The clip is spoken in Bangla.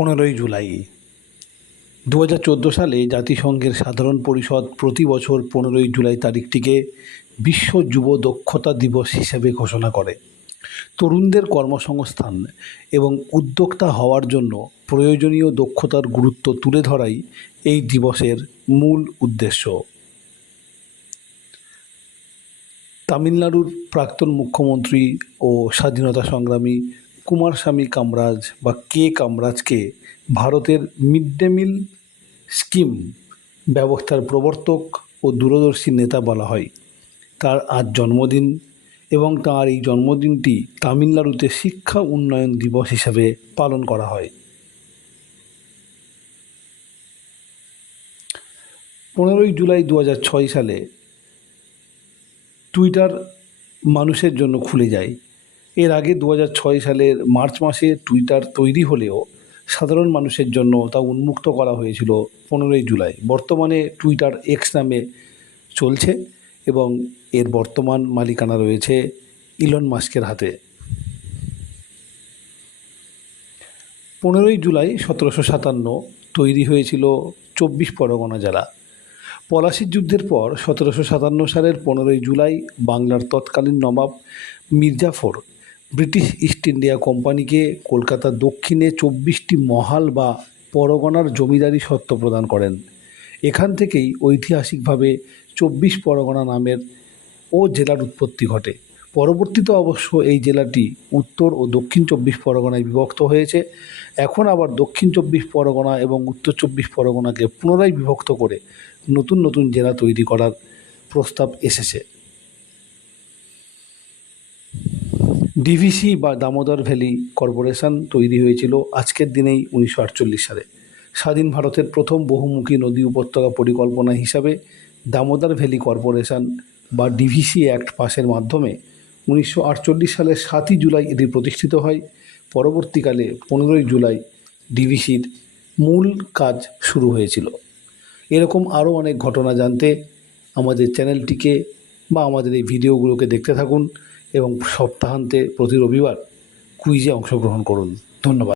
15ই জুলাই 2014 সালে জাতিসংঘের সাধারণ পরিষদ প্রতি বছর 15ই জুলাই তারিখটিকে বিশ্ব যুব দক্ষতা দিবস হিসেবে ঘোষণা করে। তরুণদের কর্মসংস্থান এবং উদ্যোক্তা হওয়ার জন্য প্রয়োজনীয় দক্ষতার গুরুত্ব তুলে ধরাই এই দিবসের মূল উদ্দেশ্য। তামিলনাড়ুর প্রাক্তন মুখ্যমন্ত্রী ও স্বাধীনতা সংগ্রামী কুমারস্বামী কামরাজ বা কে কামরাজকে ভারতের মিড ডে মিল স্কিম ব্যবস্থার প্রবর্তক ও দূরদর্শী নেতা বলা হয়। তার আজ জন্মদিন এবং তাঁর এই জন্মদিনটি তামিলনাড়ুতে শিক্ষা উন্নয়ন দিবস হিসাবে পালন করা হয়। 15ই জুলাই 2006 সালে টুইটার মানুষের জন্য খুলে যায়। এর আগে 2006 সালের মার্চ মাসে টুইটার তৈরি হলেও সাধারণ মানুষের জন্য তা উন্মুক্ত করা হয়েছিল 15ই জুলাই। বর্তমানে টুইটার এক্স নামে চলছে এবং এর বর্তমান মালিকানা রয়েছে ইলন মাস্কের হাতে। 15ই জুলাই 1757 তৈরি হয়েছিল 24 পরগনা জেলা। পলাশির যুদ্ধের পর 1757 সালের 15ই জুলাই বাংলার তৎকালীন নবাব মির্জাফর ব্রিটিশ ইস্ট ইন্ডিয়া কোম্পানিকে কলকাতার দক্ষিণে 24টি মহাল বা পরগনার জমিদারি সত্ত্ব প্রদান করেন। এখান থেকেই ঐতিহাসিকভাবে 24 পরগনা নামের ও জেলার উৎপত্তি ঘটে। পরবর্তীতে অবশ্য এই জেলাটি উত্তর ও দক্ষিণ 24 পরগনায় বিভক্ত হয়েছে। এখন আবার দক্ষিণ 24 পরগনা এবং উত্তর 24 পরগনাকে পুনরায় বিভক্ত করে নতুন নতুন জেলা তৈরি করার প্রস্তাব এসেছে। ডিভিসি বা দামোদর ভ্যালি কর্পোরেশন তৈরি হয়েছিল আজকের দিনেই 1948 সালে। স্বাধীন ভারতের প্রথম বহুমুখী নদী উপত্যকা পরিকল্পনা হিসাবে দামোদর ভ্যালি কর্পোরেশন বা ডিভিসি অ্যাক্ট পাসের মাধ্যমে 1948 সালের 7ই জুলাই এটি প্রতিষ্ঠিত হয়। পরবর্তীকালে 15ই জুলাই ডিভিসির মূল কাজ শুরু হয়েছিল। এরকম আরও অনেক ঘটনা জানতে আমাদের চ্যানেলটিকে বা আমাদের এই ভিডিওগুলোকে দেখতে থাকুন এবং সপ্তাহান্তে প্রতি রবিবার কুইজে অংশগ্রহণ করুন। ধন্যবাদ।